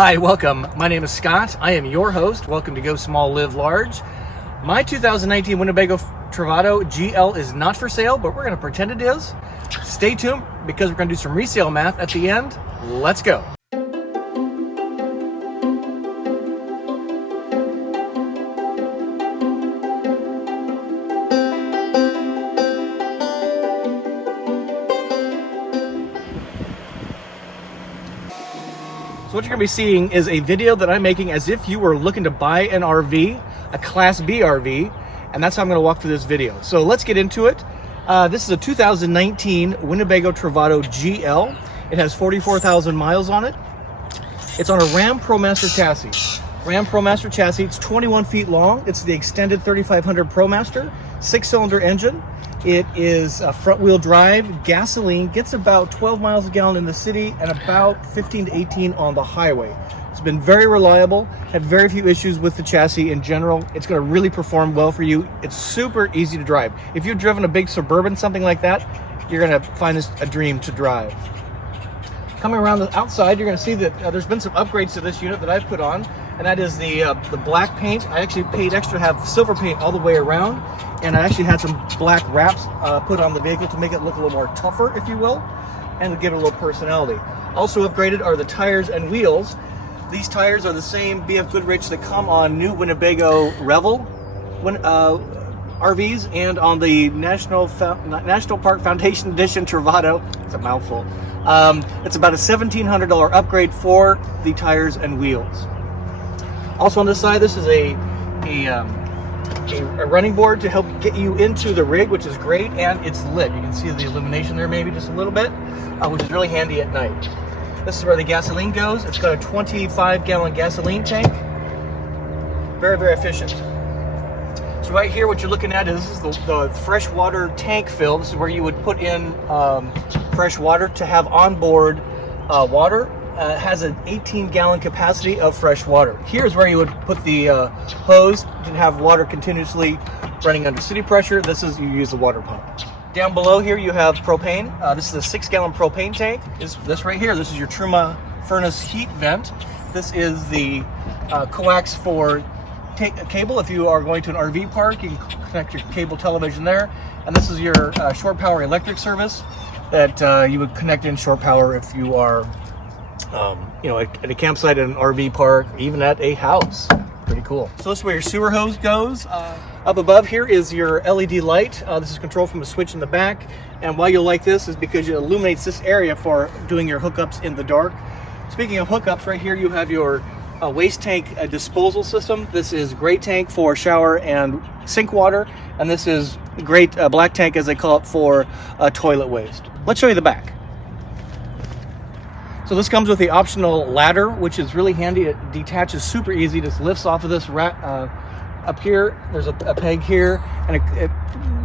Hi, welcome. My name is Scott. I am your host. Welcome to Go Small, Live Large. My 2019 Winnebago Travato GL is not for sale, but we're going to pretend it is. Stay tuned because we're going to do some resale math at the end. Let's go. So what you're going to be seeing is a video that I'm making as if you were looking to buy an RV, a Class B RV, and that's how I'm going to walk through this video. So let's get into it. This is a 2019 Winnebago Travato GL. It has 44,000 miles on it. It's on a Ram Promaster chassis. Ram Promaster chassis, it's 21 feet long. It's the extended 3500 Promaster, 6-cylinder engine. It is a front-wheel drive, gasoline, gets about 12 miles a gallon in the city and about 15 to 18 on the highway. It's been very reliable, had very few issues with the chassis in general. It's going to really perform well for you. It's super easy to drive. If you've driven a big Suburban, something like that, you're going to find this a dream to drive. Coming around the outside, you're going to see that there's been some upgrades to this unit that I've put on, and that is the black paint. I actually paid extra to have silver paint all the way around, and I actually had some black wraps put on the vehicle to make it look a little more tougher, if you will, and to give it a little personality. Also upgraded are the tires and wheels. These tires are the same BF Goodrich that come on new Winnebago Revel RVs and on the National Park Foundation Edition Travato. It's a mouthful. It's about a $1,700 upgrade for the tires and wheels. Also on this side, this is a running board to help get you into the rig, which is great, and it's lit. You can see the illumination there maybe just a little bit, which is really handy at night. This is where the gasoline goes. It's got a 25-gallon gasoline tank. Very, very efficient. So right here, what you're looking at is the freshwater tank fill. This is where you would put in fresh water to have onboard water. It has an 18-gallon capacity of fresh water. Here's where you would put the hose to have water continuously running under city pressure. This is, you use the water pump. Down below here you have propane. This is a 6-gallon propane tank. This right here, this is your Truma furnace heat vent. This is the coax for cable. If you are going to an RV park, you can connect your cable television there. And this is your shore power electric service that you would connect in shore power if you are at a campsite at an RV park, even at a house. Pretty cool. So this is where your sewer hose goes. Up above here is your LED light. This is controlled from a switch in the back. And why you'll like this is because it illuminates this area for doing your hookups in the dark. Speaking of hookups, right here you have your waste tank disposal system. This is gray tank for shower and sink water. And this is great black tank, as they call it, for toilet waste. Let's show you the back. So this comes with the optional ladder, which is really handy. It detaches super easy. Just lifts off of this up here. There's a peg here, and it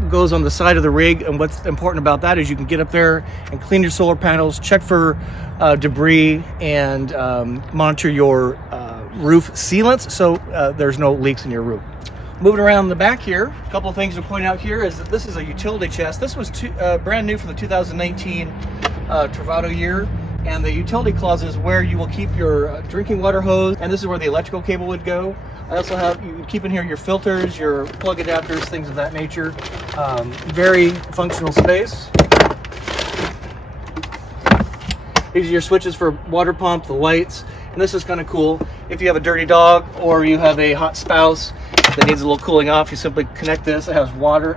goes on the side of the rig. And what's important about that is you can get up there and clean your solar panels, check for debris, and monitor your roof sealants so there's no leaks in your roof. Moving around the back here, a couple of things to point out here is that this is a utility chest. This was brand new for the 2019 Travato year. And the utility closet is where you will keep your drinking water hose, and this is where the electrical cable would go. I also have, you keep in here your filters, your plug adapters, things of that nature. Very functional space. These are your switches for water pump, the lights, and this is kind of cool. If you have a dirty dog or you have a hot spouse that needs a little cooling off, you simply connect this. It has water,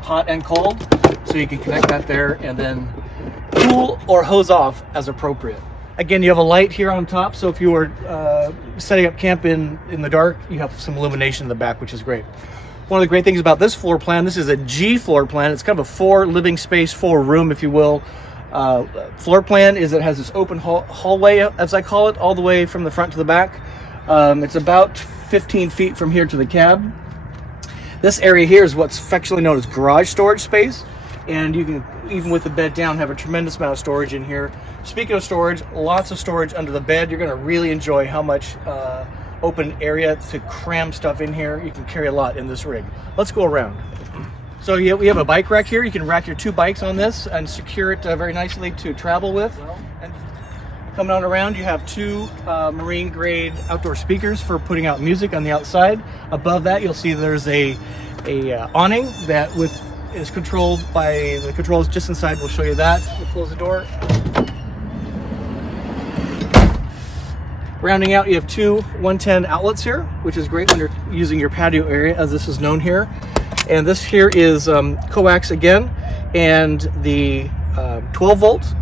hot and cold, so you can connect that there and then cool or hose off as appropriate. Again, you have a light here on top, so if you were setting up camp in the dark, you have some illumination in the back, which is great. One of the great things about this floor plan, this is a G floor plan. It's kind of a 4 living space, 4 room, if you will. Floor plan is it has this open hallway, as I call it, all the way from the front to the back. It's about 15 feet from here to the cab. This area here is what's affectionately known as garage storage space. And you can, even with the bed down, have a tremendous amount of storage in here. Speaking of storage, lots of storage under the bed. You're going to really enjoy how much open area to cram stuff in here. You can carry a lot in this rig. Let's go around. So we have a bike rack here. You can rack your 2 bikes on this and secure it very nicely to travel with. Coming on around, you have two marine grade outdoor speakers for putting out music on the outside. Above that, you'll see there's a awning that is controlled by the controls just inside. We'll show you that. We'll close the door. Rounding out, you have two 110 outlets here, which is great when you're using your patio area, as this is known here. And this here is coax again, and the 12 volts.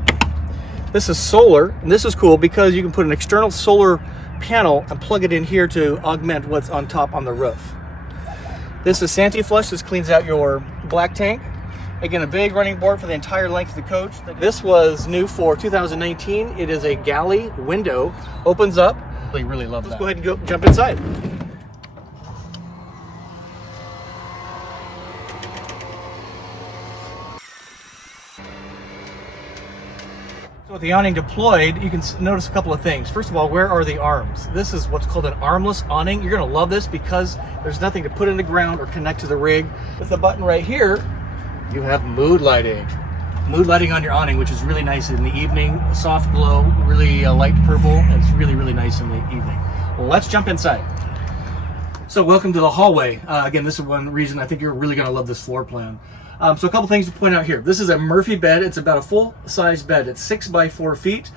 This is solar, and this is cool because you can put an external solar panel and plug it in here to augment what's on top on the roof. This is Santi Flush. This cleans out your black tank. Again, a big running board for the entire length of the coach. This was new for 2019. It is a galley window, opens up. I really love that. Let's go ahead and jump inside. So with the awning deployed, you can notice a couple of things. First of all, where are the arms? This is what's called an armless awning. You're gonna love this because there's nothing to put in the ground or connect to the rig. With the button right here, you have mood lighting. Mood lighting on your awning, which is really nice in the evening. A soft glow, really light purple, and it's really, really nice in the evening. Well, let's jump inside. So welcome to the hallway. Again, this is one reason I think you're really gonna love this floor plan. So a couple things to point out here. This is a Murphy bed. It's about a full-size bed. It's 6 by 4 feet.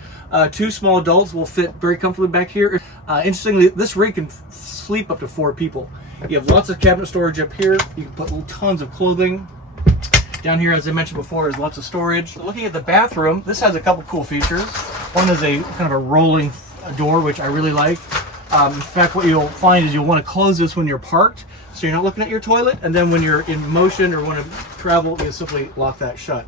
Two small adults will fit very comfortably back here. Interestingly, this rig can sleep up to 4 people. You have lots of cabinet storage up here. You can put tons of clothing. Down here, as I mentioned before, is lots of storage. So looking at the bathroom, this has a couple cool features. One is a kind of a rolling door, which I really like. In fact, what you'll find is you'll want to close this when you're parked, so you're not looking at your toilet, and then when you're in motion or want to travel, you simply lock that shut.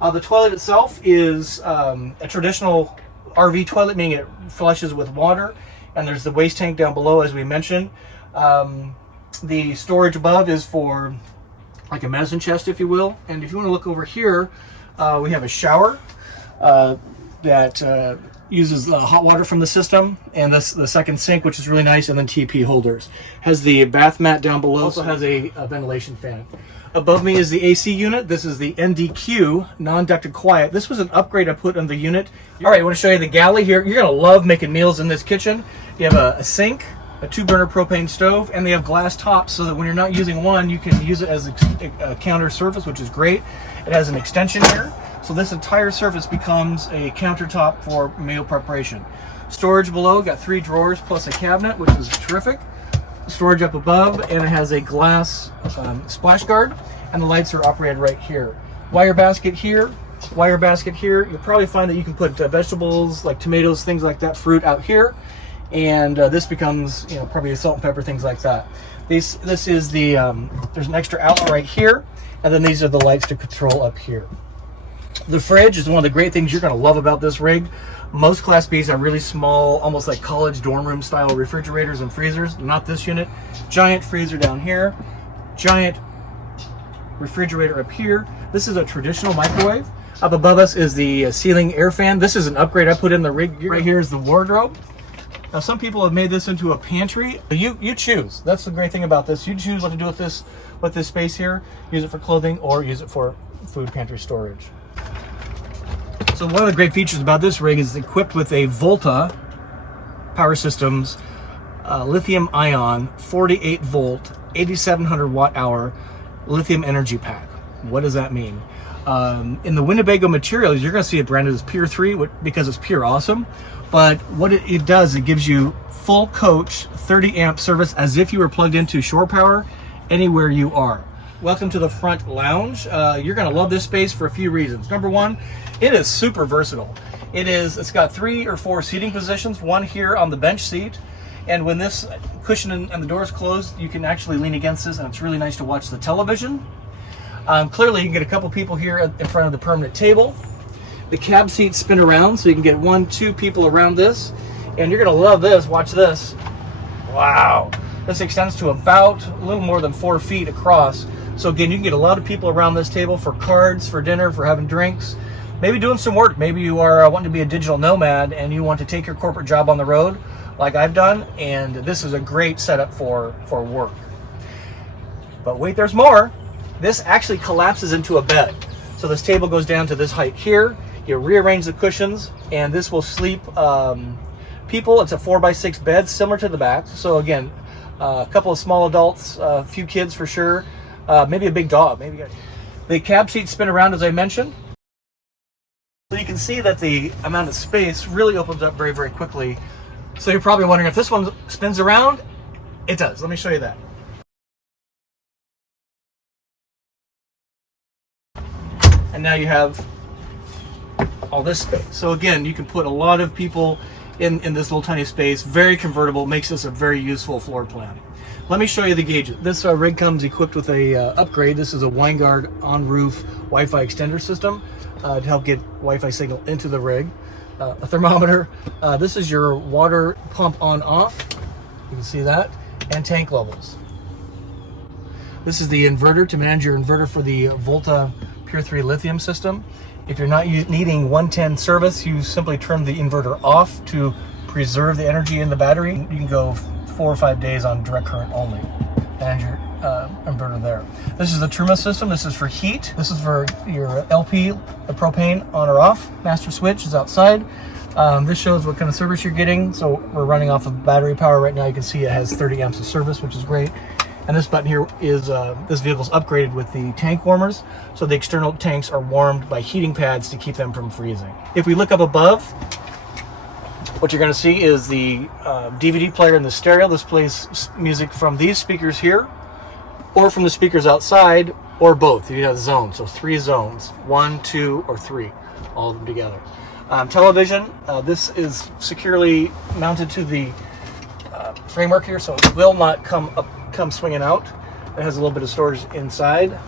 The toilet itself is a traditional RV toilet, meaning it flushes with water, and there's the waste tank down below, as we mentioned. The storage above is for like a medicine chest, if you will. And if you want to look over here, we have a shower that uses the hot water from the system, and the second sink, which is really nice, and then TP holders. Has the bath mat down below, also has a ventilation fan. Above me is the AC unit. This is the NDQ, non-ducted quiet. This was an upgrade I put on the unit. All right, I want to show you the galley here. You're gonna love making meals in this kitchen. You have a sink, a 2-burner propane stove, and they have glass tops so that when you're not using one, you can use it as a counter surface, which is great. It has an extension here, so this entire surface becomes a countertop for meal preparation. Storage below, got 3 drawers plus a cabinet, which is terrific. Storage up above, and it has a glass splash guard, and the lights are operated right here. Wire basket here, wire basket here. You'll probably find that you can put vegetables like tomatoes, things like that, fruit out here. And this becomes, you know, probably a salt and pepper, things like that. This is the, there's an extra outlet right here, and then these are the lights to control up here. The fridge is one of the great things you're gonna love about this rig. Most Class Bs have really small, almost like college dorm room style refrigerators and freezers. Not this unit. Giant freezer down here, giant refrigerator up here. This is a traditional microwave. Up above us is the ceiling air fan. This is an upgrade I put in the rig. Right here is the wardrobe. Now, some people have made this into a pantry. You choose. That's the great thing about this. You choose what to do with this space here. Use it for clothing or use it for food pantry storage. So one of the great features about this rig is equipped with a Volta Power Systems Lithium-Ion 48 volt 8700 watt hour lithium energy pack. What does that mean? In the Winnebago materials, you're going to see it branded as Pure3 because it's pure awesome. But what it does, it gives you full coach 30 amp service as if you were plugged into shore power anywhere you are. Welcome to the front lounge. You're going to love this space for a few reasons. Number one, it is super versatile. It's got 3 or 4 seating positions, one here on the bench seat. And when this cushion and the door is closed, you can actually lean against this, and it's really nice to watch the television. Clearly, you can get a couple people here in front of the permanent table. The cab seats spin around, so you can get 1, 2 people around this. And you're gonna love this, watch this. Wow. This extends to about a little more than 4 feet across. So again, you can get a lot of people around this table for cards, for dinner, for having drinks, maybe doing some work. Maybe you are wanting to be a digital nomad and you want to take your corporate job on the road like I've done, and this is a great setup for work. But wait, there's more. This actually collapses into a bed. So this table goes down to this height here. You rearrange the cushions, and this will sleep people. It's a 4x6 bed, similar to the back. So again, a couple of small adults, a few kids for sure, maybe a big dog. Maybe the cab seats spin around, as I mentioned. So you can see that the amount of space really opens up very, very quickly. So you're probably wondering if this one spins around. It does. Let me show you that. And now you have all this space. So again, you can put a lot of people in this little tiny space. Very convertible, makes this a very useful floor plan. Let me show you the gauges. This rig comes equipped with a upgrade. This is a Winnebago on-roof Wi-Fi extender system to help get Wi-Fi signal into the rig. A thermometer. This is your water pump on-off. You can see that. And tank levels. This is the inverter to manage your inverter for the Volta Pure3 lithium system. If you're not needing 110 service, you simply turn the inverter off to preserve the energy in the battery. You can go 4 or 5 days on direct current only. And your inverter there. This is the TRAVATO system. This is for heat. This is for your LP, the propane on or off. Master switch is outside. This shows what kind of service you're getting. So we're running off of battery power right now. You can see it has 30 amps of service, which is great. And this button here is, this vehicle's upgraded with the tank warmers. So the external tanks are warmed by heating pads to keep them from freezing. If we look up above, what you're gonna see is the DVD player in the stereo. This plays music from these speakers here, or from the speakers outside, or both. You have zones, so 3 zones, 1, 2, or 3, all of them together. Television, this is securely mounted to the framework here, so it will not come swinging out. It has a little bit of storage inside.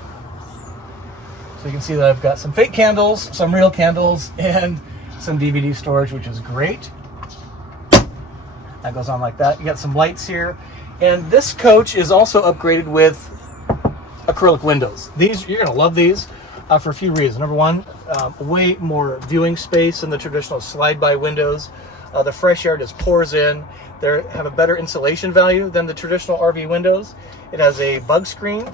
So you can see that I've got some fake candles, some real candles, and some DVD storage, which is great. That goes on like that. You got some lights here. And this coach is also upgraded with acrylic windows. These, you're gonna love these for a few reasons. Number one, way more viewing space than the traditional slide-by windows. The fresh air just pours in. They have a better insulation value than the traditional RV windows. It has a bug screen.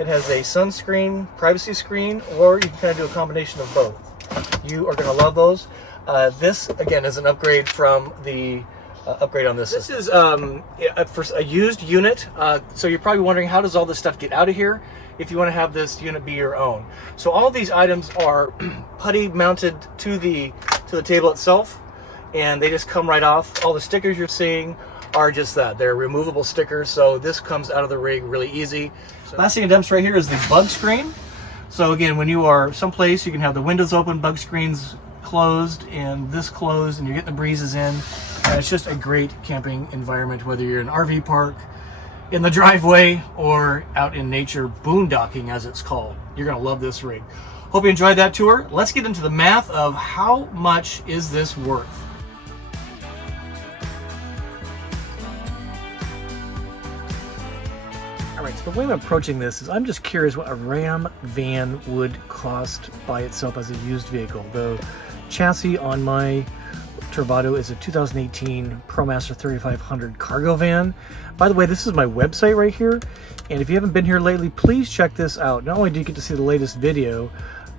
It has a sunscreen, privacy screen, or you can kind of do a combination of both. You are gonna love those. This, again, is an upgrade from the upgrade on this. This is for a used unit. So you're probably wondering, how does all this stuff get out of here if you want to have this unit be your own? So all of these items are putty mounted to the table itself, and they just come right off. All the stickers you're seeing are just that. They're removable stickers, so this comes out of the rig really easy. So last thing to demonstrate here is the bug screen. So again, when you are someplace, you can have the windows open, bug screens closed, and this closed, and you're getting the breezes in. And it's just a great camping environment, whether you're in an RV park, in the driveway, or out in nature, boondocking as it's called. You're gonna love this rig. Hope you enjoyed that tour. Let's get into the math of how much is this worth. All right, so the way I'm approaching this is I'm just curious what a Ram van would cost by itself as a used vehicle. The chassis on my Travato is a 2018 Promaster 3500 cargo van. By the way, this is my website right here, and if you haven't been here lately, please check this out. Not only do you get to see the latest video,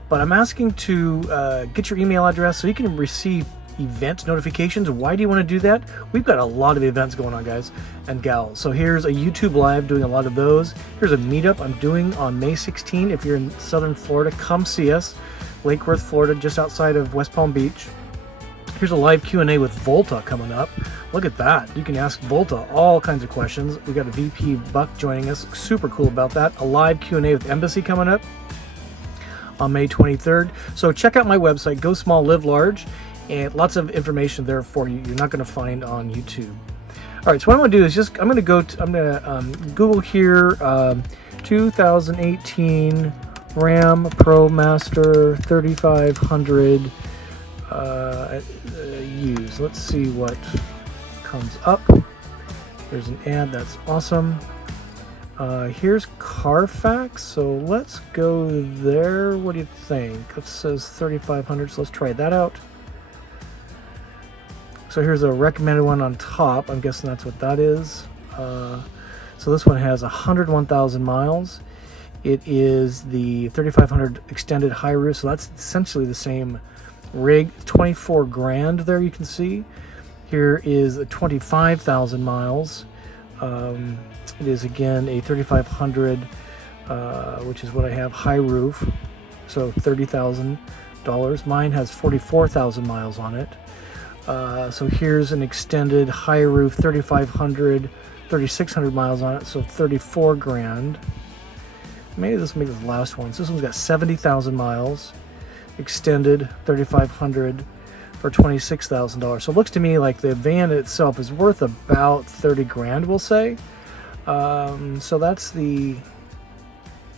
but I'm asking to get your email address so you can receive event notifications. Why do you want to do that? We've got a lot of events going on, guys and gals. So here's a YouTube live doing a lot of those. Here's a meetup I'm doing on May 16. If you're in Southern Florida, come see us. Lake Worth, Florida, just outside of West Palm Beach. Here's a live Q&A with Volta coming up. Look at that. You can ask Volta all kinds of questions. We got a VP Buck joining us. Super cool about that. A live Q&A with Embassy coming up on May 23rd. So check out my website, Go Small, Live Large, and lots of information there for you. You're not going to find on YouTube. All right, so what I'm going to do is I'm going to Google here 2018 Ram Promaster 3500 used. Let's see what comes up. There's an ad. That's awesome. Here's Carfax, so let's go there. What do you think? It says 3500, so let's try that out. So here's a recommended one on top. I'm guessing that's what that is. So this one has 101,000 miles. It is the 3500 extended high roof, so that's essentially the same rig. 24 grand there, you can see. Here is 25,000 miles. It is again a 3500, which is what I have, high roof, so $30,000. Mine has 44,000 miles on it. So here's an extended high roof, 3500, 3600 miles on it, so 34 grand. Maybe this will be the last one. So this one's got 70,000 miles, extended, 3500 for $26,000. So it looks to me like the van itself is worth about 30 grand, we'll say. So that's the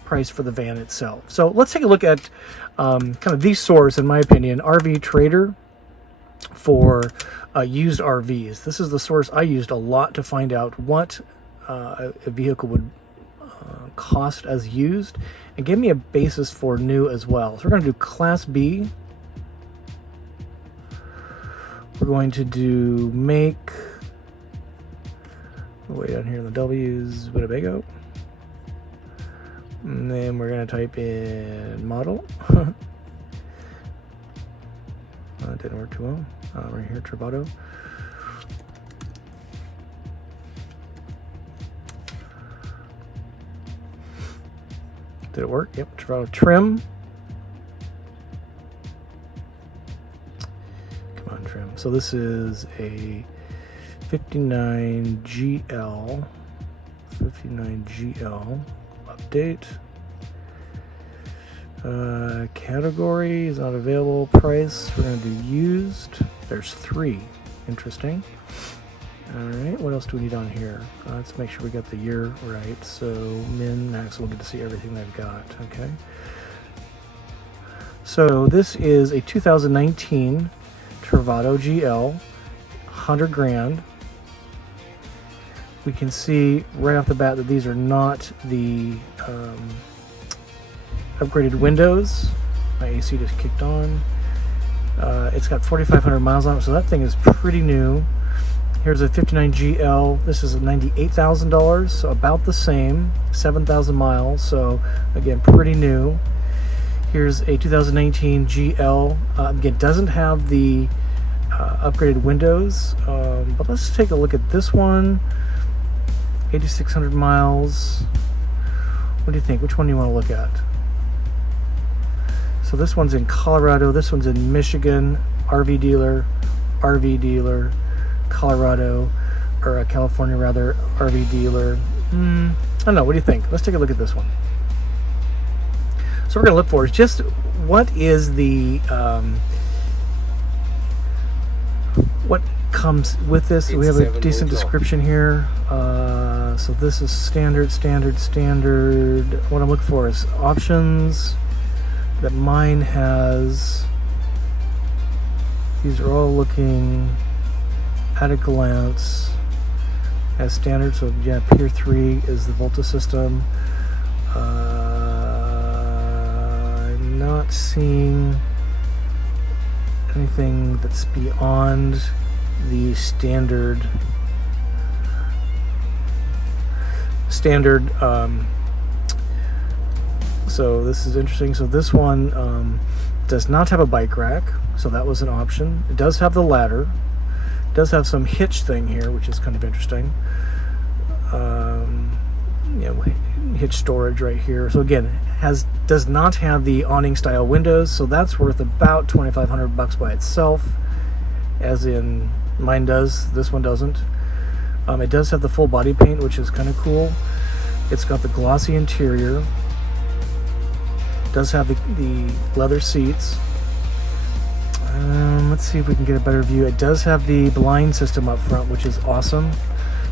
price for the van itself. So let's take a look at kind of the source, in my opinion, RV Trader for used RVs. This is the source I used a lot to find out what a vehicle would cost as used, and give me a basis for new as well. So we're going to do Class B. We're going to do make, way down here in the W's, Winnebago. And then we're going to type in model. That didn't work too well. Right here, Travato. Did it work? Yep, Travato trim. Come on, trim. So this is a 59GL. 59GL. Update. Category is not available. Price, we're going to do used. There's 3. Interesting. Alright, what else do we need on here? Let's make sure we got the year right. So min, max, we'll get to see everything they've got. Okay. So this is a 2019 Travato GL, 100 grand. We can see right off the bat that these are not the upgraded windows. My AC just kicked on. It's got 4,500 miles on it, so that thing is pretty new. Here's a 59GL. This is $98,000, so about the same, 7,000 miles. So again, pretty new. Here's a 2019 GL. Again, doesn't have the upgraded windows, but let's take a look at this one. 8,600 miles. What do you think? Which one do you want to look at? So this one's in Colorado. This one's in Michigan. RV dealer, Colorado, or California rather, RV dealer. I don't know. What do you think? Let's take a look at this one. So we're going to look for is just what is the what comes with this. We have a decent description here. So this is standard. What I'm looking for is options that mine has. These are all looking at a glance as standard. So yeah, Pure3 is the Volta system. I'm not seeing anything that's beyond the standard so this is interesting. So this one does not have a bike rack, so that was an option. It does have the ladder. It does have some hitch thing here, which is kind of interesting. Hitch storage right here. So again, does not have the awning style windows, so that's worth about $2,500 by itself, as in mine does. This one doesn't. It does have the full body paint, which is kind of cool. It's got the glossy interior. It does have the leather seats. Let's see if we can get a better view. It does have the blind system up front, which is awesome.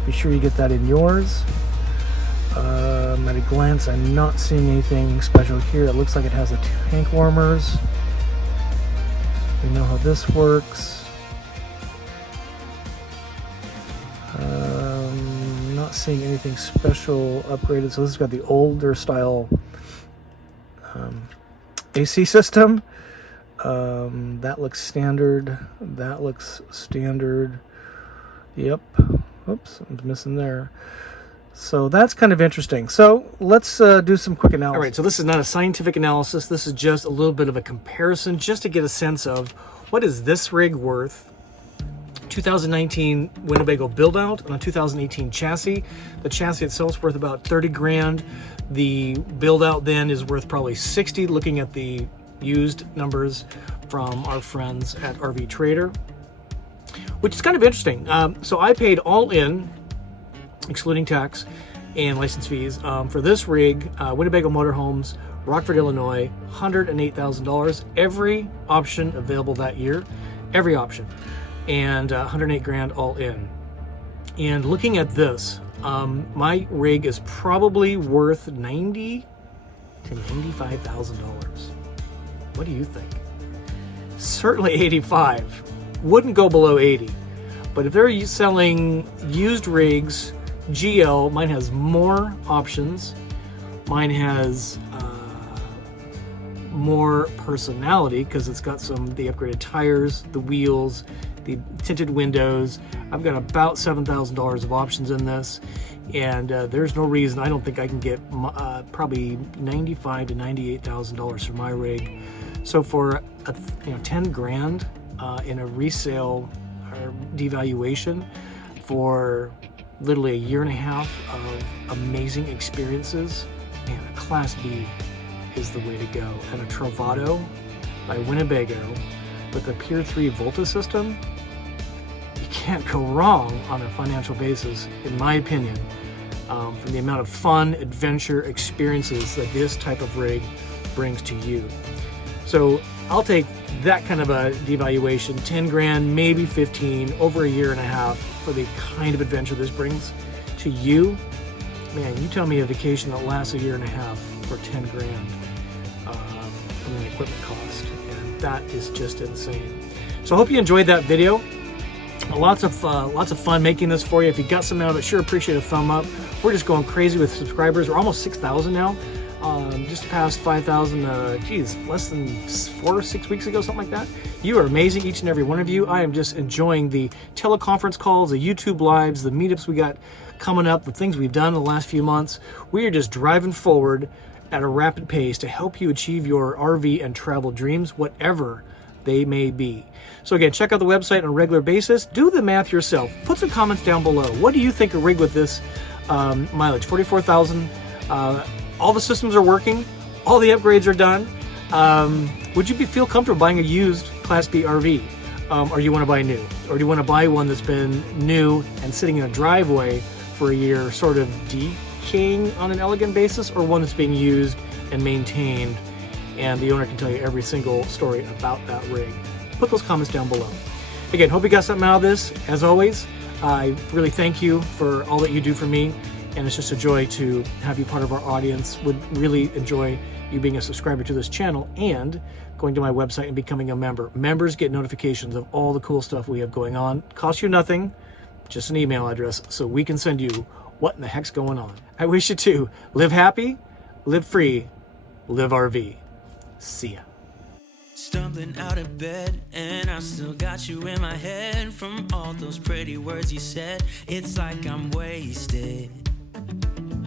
Be sure you get that in yours. At a glance, I'm not seeing anything special here. It looks like it has the tank warmers. We know how this works. Not seeing anything special upgraded. So this has got the older style AC system. That looks standard. That looks standard. Yep. Oops, I'm missing there. So that's kind of interesting. So let's do some quick analysis. All right, so this is not a scientific analysis. This is just a little bit of a comparison just to get a sense of what is this rig worth. 2019 Winnebago build out on a 2018 chassis. The chassis itself is worth about 30 grand. The build out then is worth probably 60, looking at the used numbers from our friends at RV Trader, which is kind of interesting. So I paid all in, excluding tax and license fees, for this rig, Winnebago Motorhomes, Rockford, Illinois, $108,000. Every option available that year, every option, and 108 grand all in. And looking at this, my rig is probably worth $90,000 to $95,000. What do you think? Certainly 85. Wouldn't go below 80. But if they're selling used rigs, GL, mine has more options. Mine has more personality because it's got the upgraded tires, the wheels, the tinted windows. I've got about $7,000 of options in this, and there's no reason I don't think I can get probably $95,000 to $98,000 for my rig. So for 10 grand in a resale or devaluation for literally a year and a half of amazing experiences, man, a Class B is the way to go. And a Travato by Winnebago with a Pure3 Volta system, you can't go wrong on a financial basis, in my opinion, from the amount of fun, adventure, experiences that this type of rig brings to you. So I'll take that kind of a devaluation, 10 grand, maybe 15, over a year and a half for the kind of adventure this brings to you. Man, you tell me a vacation that lasts a year and a half for 10 grand from an equipment cost, and that is just insane. So I hope you enjoyed that video. Lots of fun making this for you. If you got something out of it, sure appreciate a thumb up. We're just going crazy with subscribers. We're almost 6,000 now. Just past 5,000, less than 4 or 6 weeks ago, something like that. You are amazing, each and every one of you. I am just enjoying the teleconference calls, the YouTube lives, the meetups we got coming up, the things we've done in the last few months. We are just driving forward at a rapid pace to help you achieve your RV and travel dreams, whatever they may be. So again, check out the website on a regular basis. Do the math yourself. Put some comments down below. What do you think a rig with this mileage? 44,000. All the systems are working. All the upgrades are done. Would you feel comfortable buying a used Class B RV? Or you want to buy new? Or do you want to buy one that's been new and sitting in a driveway for a year, sort of decaying on an elegant basis, or one that's being used and maintained and the owner can tell you every single story about that rig? Put those comments down below. Again, hope you got something out of this. As always, I really thank you for all that you do for me, and it's just a joy to have you part of our audience. Would really enjoy you being a subscriber to this channel and going to my website and becoming a member. Members get notifications of all the cool stuff we have going on. Costs you nothing, just an email address, so we can send you what in the heck's going on. I wish you to live happy, live free, live RV. See ya. Stumbling out of bed, and I still got you in my head. From all those pretty words you said, it's like I'm wasted.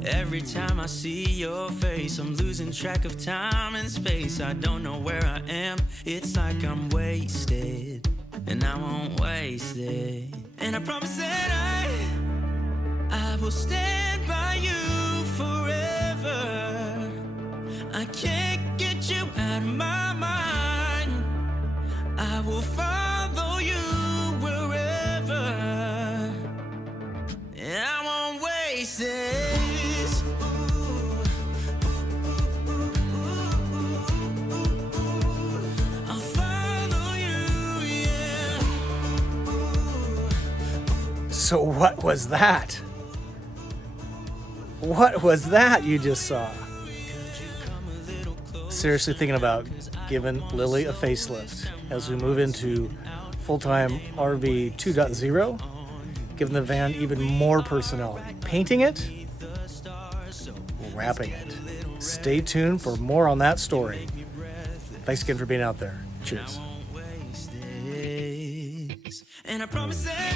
Every time I see your face, I'm losing track of time and space. I don't know where I am, it's like I'm wasted, and I won't waste it. And I promise that I will stand by you forever. I can't get you out of my mind. I will follow you wherever, and I won't waste this. I'll follow you, yeah. So what was that? What was that you just saw? Seriously thinking about giving Lily a facelift as we move into full-time RV 2.0, giving the van even more personality, painting it, wrapping it. Stay tuned for more on that story. Thanks again for being out there. Cheers. And I promise that